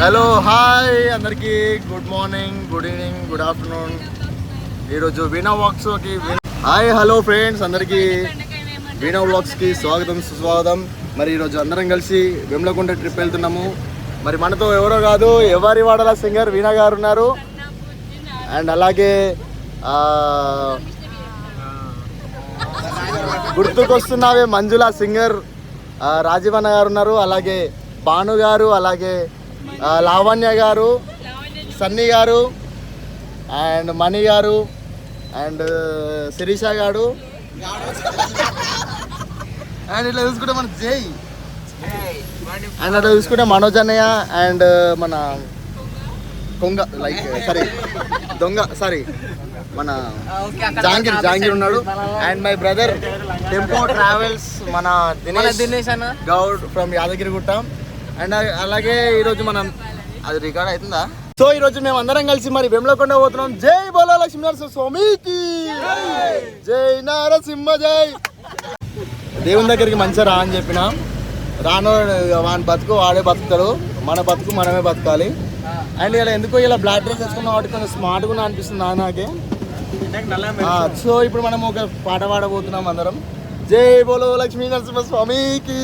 Hello hi అందరికీ good morning good evening good afternoon ఈరోజు వీణా వాక్స్కి హాయ్ హలో ఫ్రెండ్స్ అందరికీ వీణా వాక్స్కి స్వాగతం సుస్వాగతం. మరి ఈరోజు అందరం కలిసి వెమ్లకుంట ట్రిప్ వెళ్తున్నాము. మరి మనతో ఎవరో కాదు ఎవరి వాడల సింగర్ వీణా గారు ఉన్నారు. అండ్ అలాగే గుర్తుకొస్తున్నావే మంజుల సింగర్ రాజీవన్న గారు ఉన్నారు. అలాగే భాను గారు అలాగే లావణ్య గారు సన్నీ గారు అండ్ మణి గారు అండ్ శిరీష గారు. అండ్ ఇట్లా చూసుకుంటే మన జై. అండ్ అట్లా చూసుకుంటే మనోజ్ అన్నయ్య అండ్ మన కొంగ లైక్ సారీ దొంగ సారీ మన జాంగీర్ జాంగీర్ ఉన్నాడు. And my brother tempo travels మన దినేష్ గౌడ్ ఫ్రమ్ యాదగిరిగుట్ట. అండ్ అలాగే ఈరోజు మనం అది రికార్డ్ అవుతుందా? సో ఈ రోజు మేము అందరం కలిసి మరి వెమ్లకొండ పోతున్నాం. జై బోలో లక్ష్మీ నరసింహ స్వామికి జై నరసింహ జై! దేవుని దగ్గరికి మంచిగా రా అని చెప్పిన. రాను వాని బతుకు వాడే బతుకుతాడు. మన బతుకు మనమే బతకాలి. అండ్ ఇలా ఎందుకో ఇలా బ్లాక్ డ్రెస్ వేసుకున్న వాటి కొంచెం స్మార్ట్గా అనిపిస్తుంది నాకే సో ఇప్పుడు మనం ఒక పాట పాడబోతున్నాం అందరం. జై బోలో లక్ష్మీ నరసింహ స్వామికి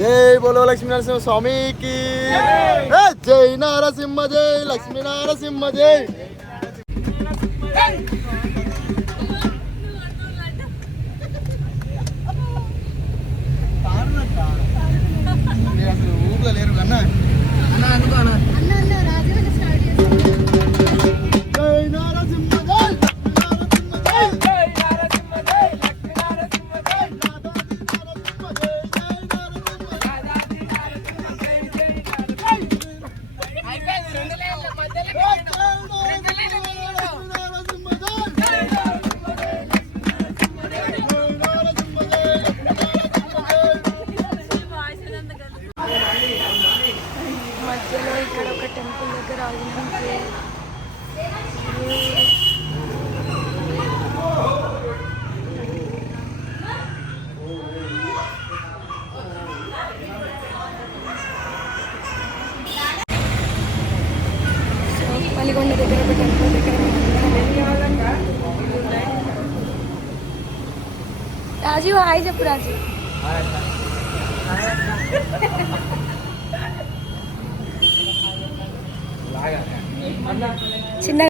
జై బోలో లక్ష్మీ నరసింహ స్వామికి జై నరసింహ జై లక్ష్మీ నరసింహ జై. అసలు ఊర్లో లేరు అన్న అన్న అన్న? రాజీవ్ హాయ్ చెప్పు రాజీవ్. చిన్న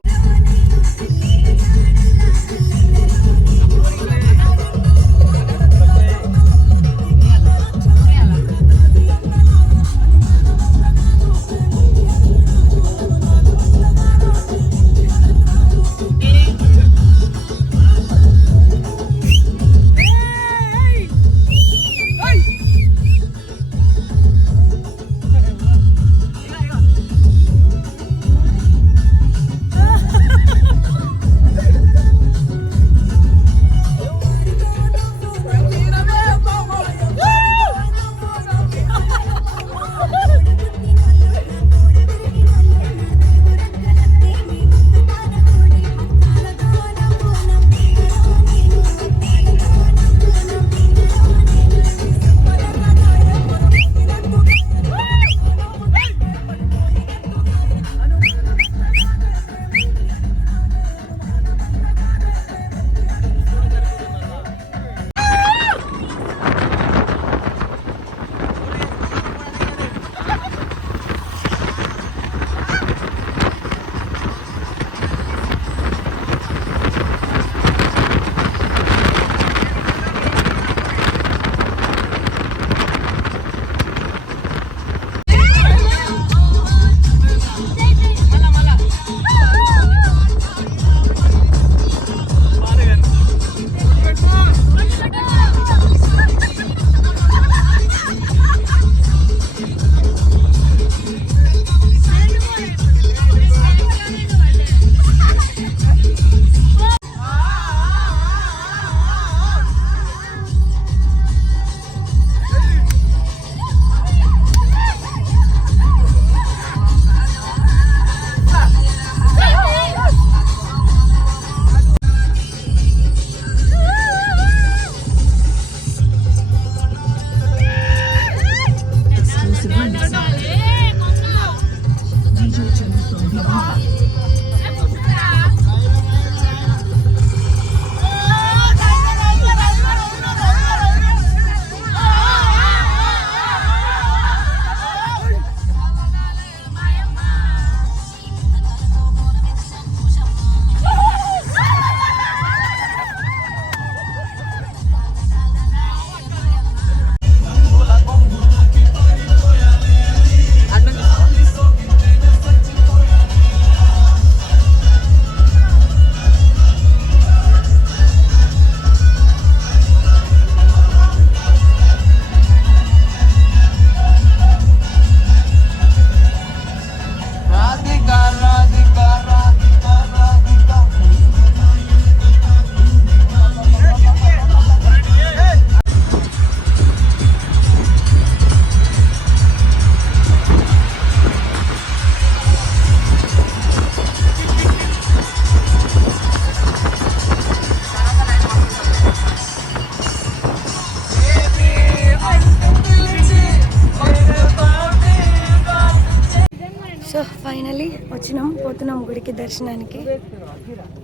వచ్చినాం పోతున్నాం గుడికి దర్శనానికి.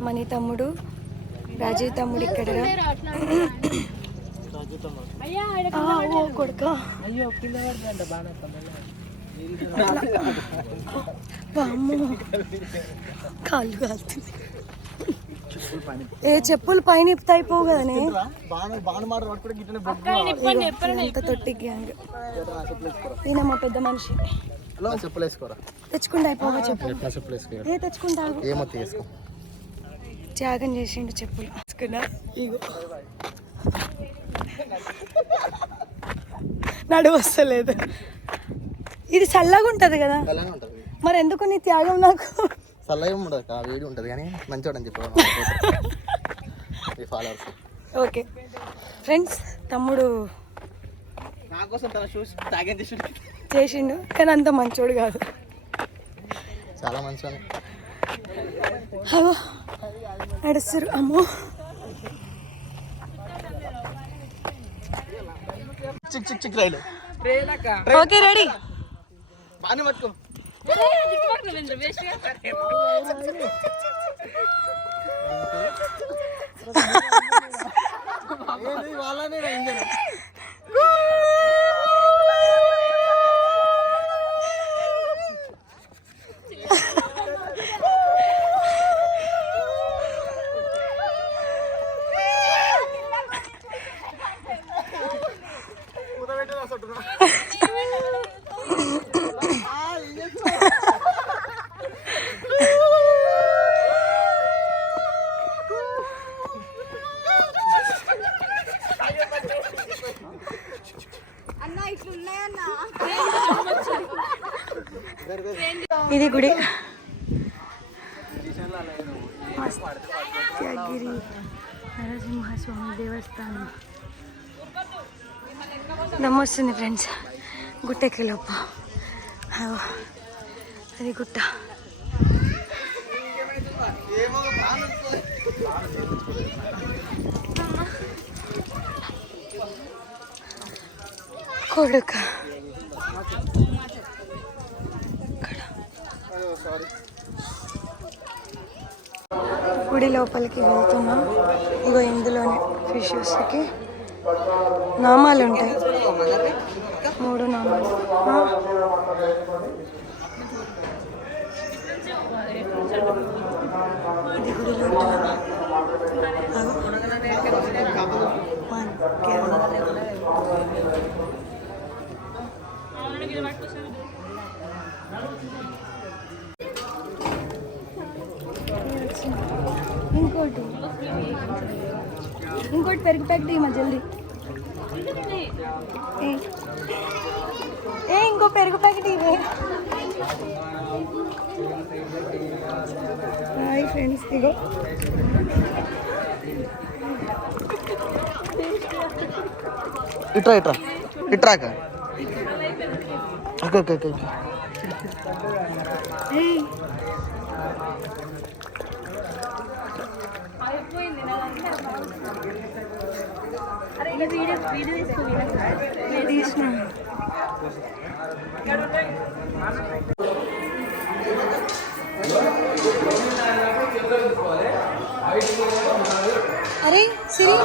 మనీ తమ్ముడు రాజీవ్ తమ్ముడు ఇక్కడ. ఓ కొడుక. కాళ్ళు కాలుతుంది. ఏ చెప్పులు పైన ఇప్పుతా అయిపోవు కదనే. బాను బాను మాట పట్టుకుంటే గిట్లనే బొగ్గు ఎంత తొట్టి గ్యాంగ్. ఈయన మా పెద్ద మనిషి. చెప్పులు వేసుకోరా? తెచ్చుకుంటా అయిపోగా చెప్పు. ఎట్లా చెప్పులు వేసుకో ఏ తెచ్చుకుంటా ఏమో తీసుకో త్యాగం చేసిండు చెప్పులు తెచ్చుకున్నా ఇగో. నడు వస్తలేదు. ఇది చల్లగా ఉంటది కదా. మరి ఎందుకు నీ త్యాగం నాకు? చల్లగా ఉండదు కా వేడి ఉంటుంది కానీ మంచోడని చెప్పి. Followers okay. ఫ్రెండ్స్ తమ్ముడు నా కోసం తన షూస్ తాగే చేసిండు కానీ అంత మంచోడు కాదు. చాలా అగో నడుస్తారు అమ్మో. చిక్ చిక్ చిక్ రైలు. Okay ready. బాగానే పట్టుకో. వాళ్ళనే ఇంజన్. ఫ్రెండ్స్ గుట్టెక్కి లోప అది గుట్ట. కొడుక. గుడి లోపలికి వెళ్తున్నాం. ఇగో ఇందులోనే ఫిషెస్కి నామాలు ఉంటాయి. మూడు నామాలు. ఇది గుడి ఇంకోటి. ఇంకోటి పెరిగి ప్యాకెట్ ఇవ్వ జల్దీ ఏ. ఏ ఇంకో పెరుగు ప్యాకెట్ ఇవే హాయ్ ఫ్రెండ్స్ ఇగో ఇట్రా ఇట్రా ఇట్రాక ఓకే ఓకే ఓకే అరే సిరి.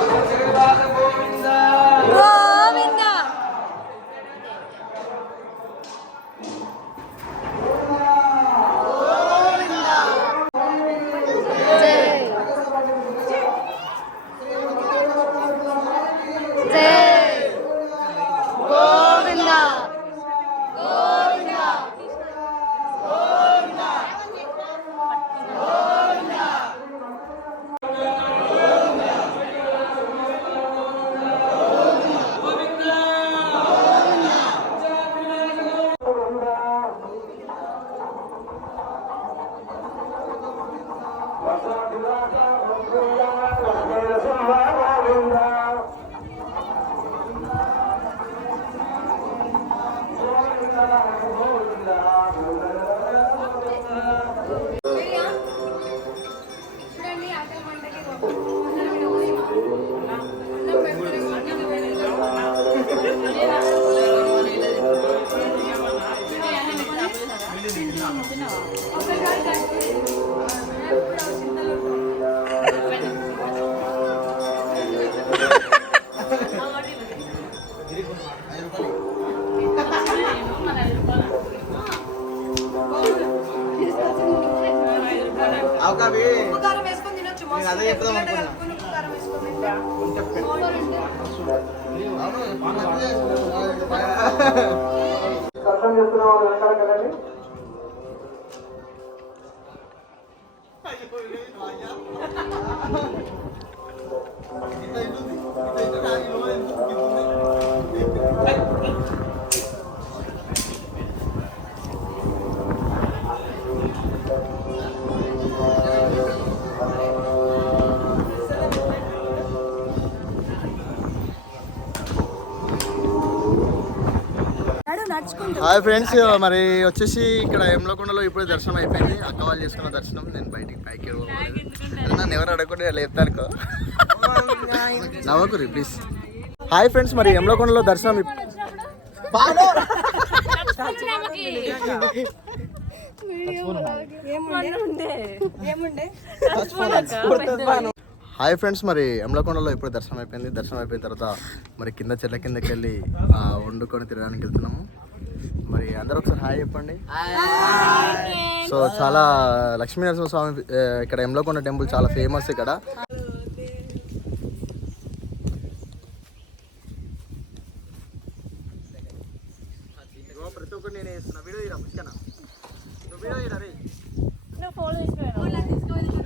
నడుచుకుంటూ హాయ్ ఫ్రెండ్స్ మరి వచ్చేసి ఇక్కడ యమలకొండలో ఇప్పుడే దర్శనం అయిపోయింది. అక్క వాళ్ళు చేసుకున్న దర్శనం నేను బయటికి పైకి. నన్ను ఎవరు అడగకుండా లేపుతారు నవ్వకురి ప్లీజ్ హాయ్ ఫ్రెండ్స్ మరి యమలకొండలో దర్శనం ఏముండే? ఏముండే? హాయ్ ఫ్రెండ్స్ మరి యమలకొండలో ఇప్పుడు దర్శనం అయిపోయింది? దర్శనం అయిపోయిన తర్వాత మరి కింద చెట్ల కిందకి వెళ్ళి వండుకొని తినడానికి వెళ్తున్నాము. మరి అందరూ ఒకసారి హాయ్ చెప్పండి. సో చాలా లక్ష్మీ నరసింహ స్వామి ఇక్కడ యమలకొండ టెంపుల్ చాలా ఫేమస్ ఇక్కడ ప్రతి ఒక్కరు నేను వేస్తున్నా వీడియో తీరా ముఖ్యనా నువ్వు వీడియో తీరా రే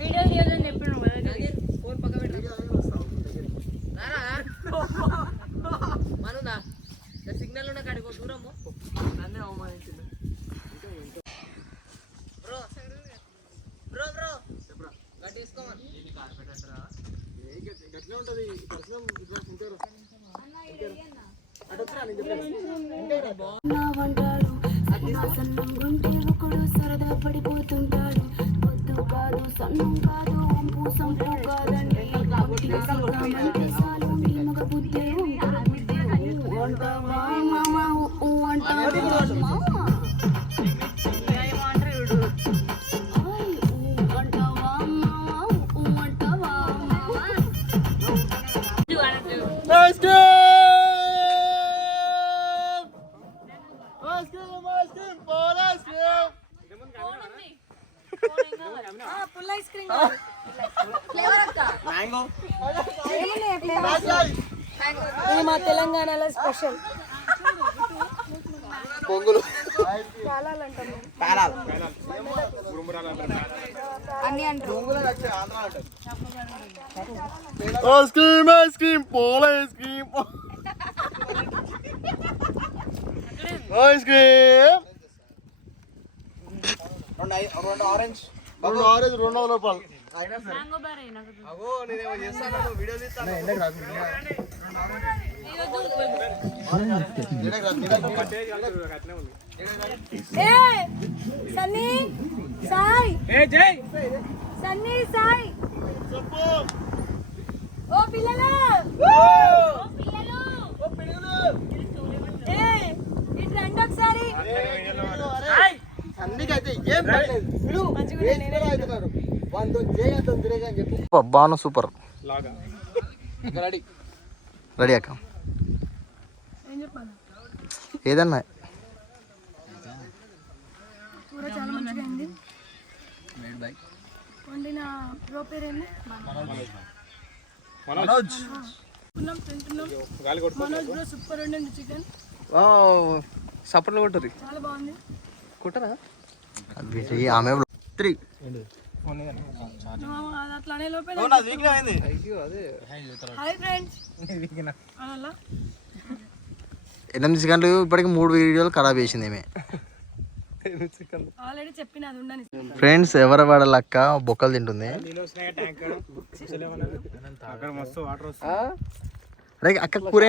వీడియో తీయాలని చెప్పిన మనునా సిగ్నల్ ఉన్న కాడికి దూరము నన్నే అవమానించింది బ్రో బ్రో బ్రో ఒకడు సరదా పడిపోతుంటాడు. పొద్దు కాదు సన్నం కాదు వంపు సంపు కాదండి. మగ బుద్ధే అంటావా మామ అంటావా స్పెషల్ పొంగులు ice cream ice cream pole ice cream. Ice cream. రెండు ఆరెంజ్. రెండు ఆరెంజ్ రెండు వందల రూపాయలు ఎండకు రాదు, ఎండకు రాదు. ఏ సన్నీ సాయ్. సన్నీ సాయ్. ఓ పిల్లలు. ఏ ఇటు రండి ఒకసారి. తిరగ అని చెప్పు. బాను సూపర్. రెడీ రెడీ అక్క. ఏదన్నా. కూర చాలా మంచిగా అయింది. వండిన బ్రో పేరు ఏంది? తింటున్నాం తింటున్నాం. Manoj bro super chicken. సపోర్ట్లు కొట్టుర్రి. చాలా బాగుంది. కొట్టరా? ఆమె త్రీ. అది అట్లా అనే లోపే అయ్యో అదే. హాయ్ ఫ్రెండ్స్ అలా ఎనిమిది సెకండ్లు ఇప్పటికి మూడు వీడియోలు ఖరాబ్ చేసింది ఏమే ఆల్రెడీ చెప్పిన అది ఉండని ఫ్రెండ్స్ ఎవరి వాడ లక్క బొక్కలు తింటుంది. అరే అక్క కూర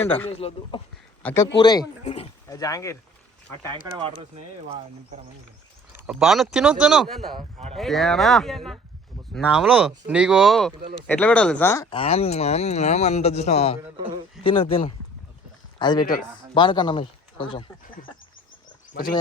అక్క కూరే. బాను తిను తిను. నామలో నీకు ఎట్లా పెట్టాలి సార్ అంట చూసినావా తిను తిను. అది పెట్టాలి బాగా కన్నా కొంచెం. కొంచెం